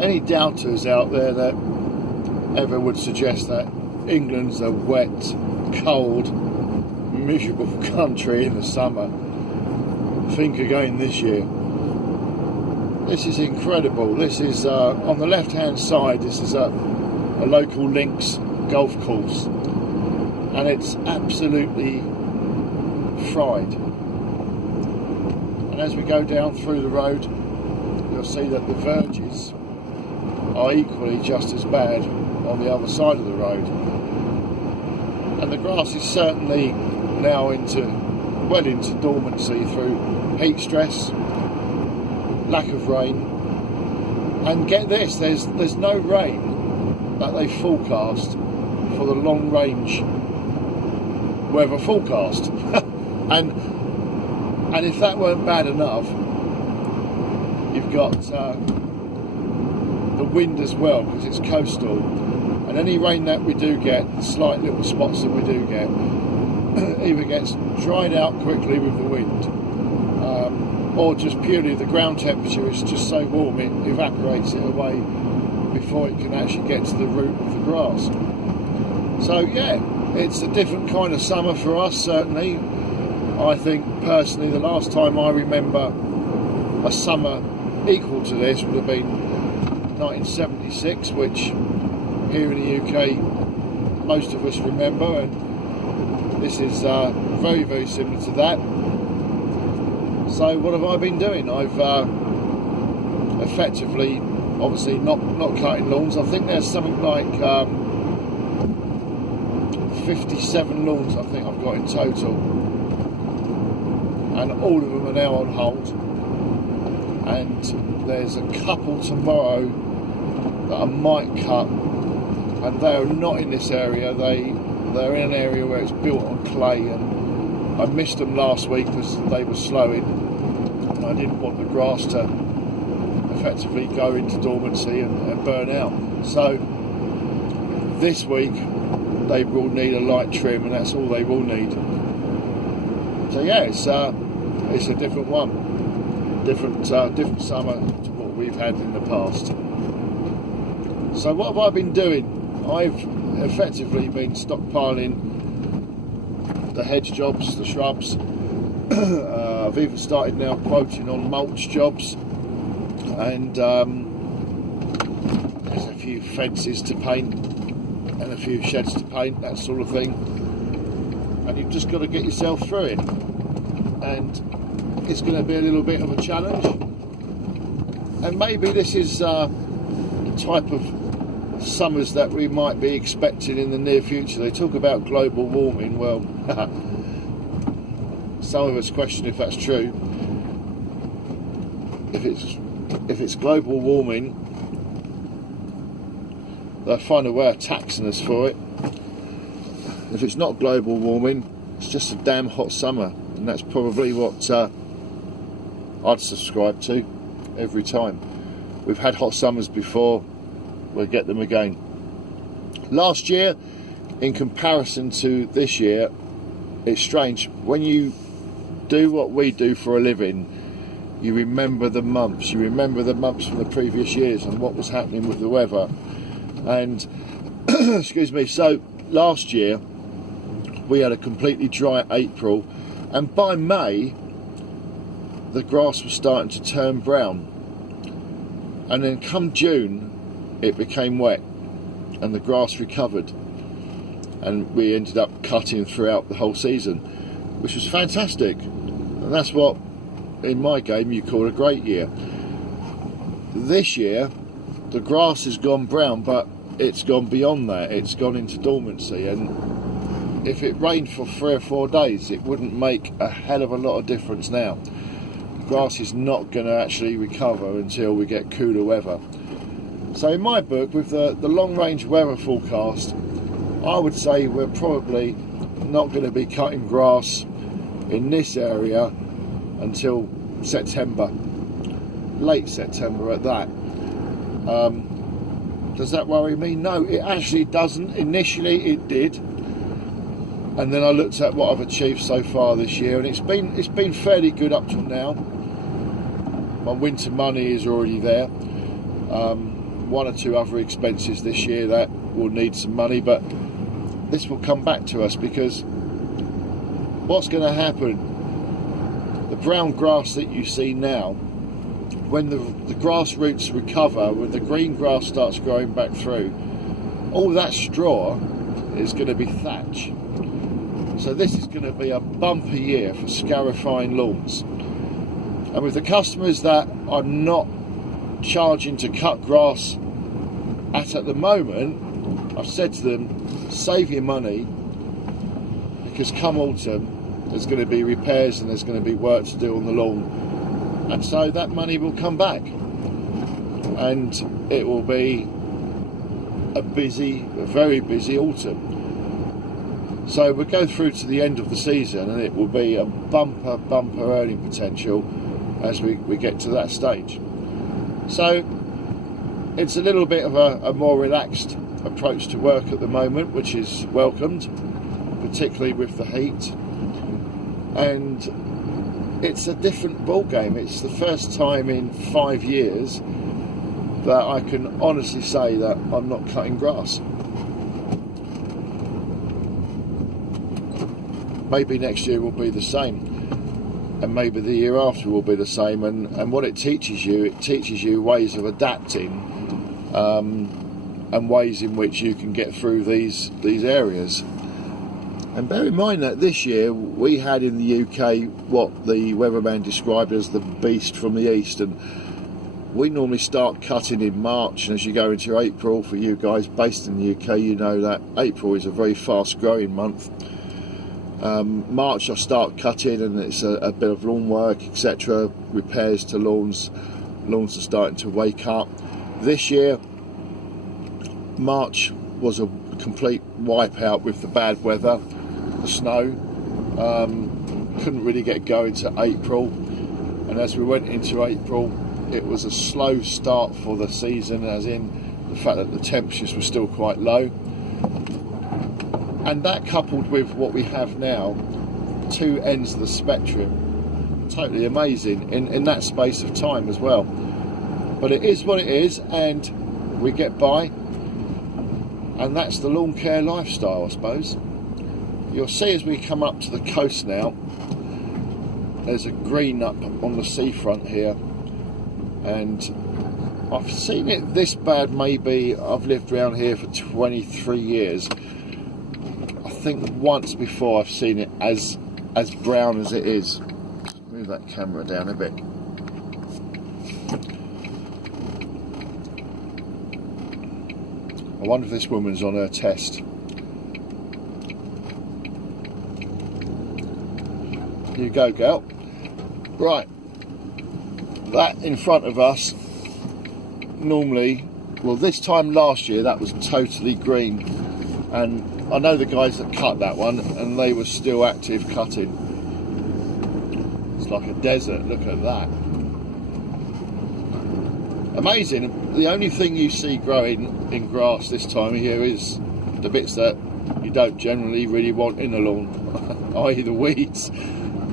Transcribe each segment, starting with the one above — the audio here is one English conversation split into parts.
any doubters out there that ever would suggest that England's a wet, cold, miserable country in the summer, think again this year. This is incredible. This is on the left hand side, this is a local links golf course, and it's absolutely fried. And as we go down through the road, you'll see that the verges are equally just as bad on the other side of the road. And the grass is certainly now well into dormancy through heat stress, lack of rain, and get this, there's no rain that they forecast for the long range weather forecast. and if that weren't bad enough, you've got the wind as well, because it's coastal, and any rain that we do get, the slight little spots that we do get, either gets dried out quickly with the wind, or just purely the ground temperature is just so warm it evaporates it away before it can actually get to the root of the grass. So yeah, it's a different kind of summer for us, certainly. I think personally the last time I remember a summer equal to this would have been 1976, which here in the UK most of us remember, and this is very, very similar to that. So what have I been doing? I've effectively, obviously not cutting lawns. I think there's something like 57 lawns I think I've got in total, and all of them are now on hold, and there's a couple tomorrow that I might cut, and they are not in this area. They're in an area where it's built on clay, and I missed them last week because they were slowing, and I didn't want the grass to effectively go into dormancy and burn out. So this week they will need a light trim, and that's all they will need. So yeah, it's a different one, different summer to what we've had in the past. So what have I been doing? I've effectively been stockpiling the hedge jobs, the shrubs. I've even started now quoting on mulch jobs, and there's a few fences to paint and a few sheds to paint, that sort of thing. And you've just got to get yourself through it, and it's going to be a little bit of a challenge. And maybe this is the type of summers that we might be expecting in the near future. They talk about global warming. Well, some of us question if that's true. If it's global warming, they'll find a way of taxing us for it. If it's not global warming, it's just a damn hot summer, and that's probably what I'd subscribe to every time. We've had hot summers before, we'll get them again. Last year, in comparison to this year, it's strange. When you do what we do for a living, you remember the months. You remember the months from the previous years and what was happening with the weather. And, excuse me, so last year, we had a completely dry April, and by May, the grass was starting to turn brown. And then come June, it became wet and the grass recovered, and we ended up cutting throughout the whole season, which was fantastic. And that's what in my game you call a great year. This year the grass has gone brown, but it's gone beyond that. It's gone into dormancy, and if it rained for 3 or 4 days it wouldn't make a hell of a lot of difference now. The grass is not going to actually recover until we get cooler weather. So in my book, with the long range weather forecast, I would say we're probably not going to be cutting grass in this area until September, late September at that. Does that worry me? No, it actually doesn't. Initially it did, and then I looked at what I've achieved so far this year, and it's been fairly good up till now. My winter money is already there. one or two other expenses this year that will need some money, but this will come back to us, because what's going to happen, the brown grass that you see now, when the grass roots recover, when the green grass starts growing back through, all that straw is going to be thatch. So this is going to be a bumper year for scarifying lawns. And with the customers that are not charging to cut grass at the moment, I've said to them, save your money, because come autumn there's going to be repairs and there's going to be work to do on the lawn, and so that money will come back and it will be a very busy autumn. So we'll go through to the end of the season and it will be a bumper earning potential as we get to that stage. So it's a little bit of a more relaxed approach to work at the moment, which is welcomed, particularly with the heat. And it's a different ball game. It's the first time in 5 years that I can honestly say that I'm not cutting grass. Maybe next year will be the same, and maybe the year after will be the same. And what it teaches you ways of adapting, and ways in which you can get through these areas. And bear in mind that this year we had in the UK what the weatherman described as the beast from the east, and we normally start cutting in March, and as you go into April, for you guys based in the UK, you know that April is a very fast growing month. March I start cutting, and it's a bit of lawn work, etc., repairs to lawns are starting to wake up. This year March was a complete wipeout with the bad weather, the snow. Couldn't really get going to April, and as we went into April it was a slow start for the season, as in the fact that the temperatures were still quite low. And that, coupled with what we have now, two ends of the spectrum, totally amazing in that space of time as well. But it is what it is, and we get by, and that's the lawn care lifestyle, I suppose. You'll see as we come up to the coast now, there's a green up on the seafront here, and I've seen it this bad. Maybe I've lived around here for 23 years. I think once before I've seen it as brown as it is. Move that camera down a bit. I wonder if this woman's on her test. You go, girl. Right, that in front of us, normally, well, this time last year that was totally green, and I know the guys that cut that one, and they were still active cutting. It's like a desert, look at that. Amazing. The only thing you see growing in grass this time of year is the bits that you don't generally really want in the lawn, i.e. the weeds,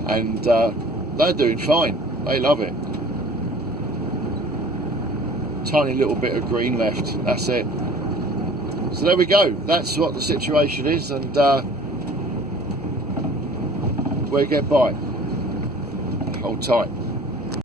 and they're doing fine. They love it. Tiny little bit of green left, that's it. So there we go, that's what the situation is, and we'll get by. Hold tight.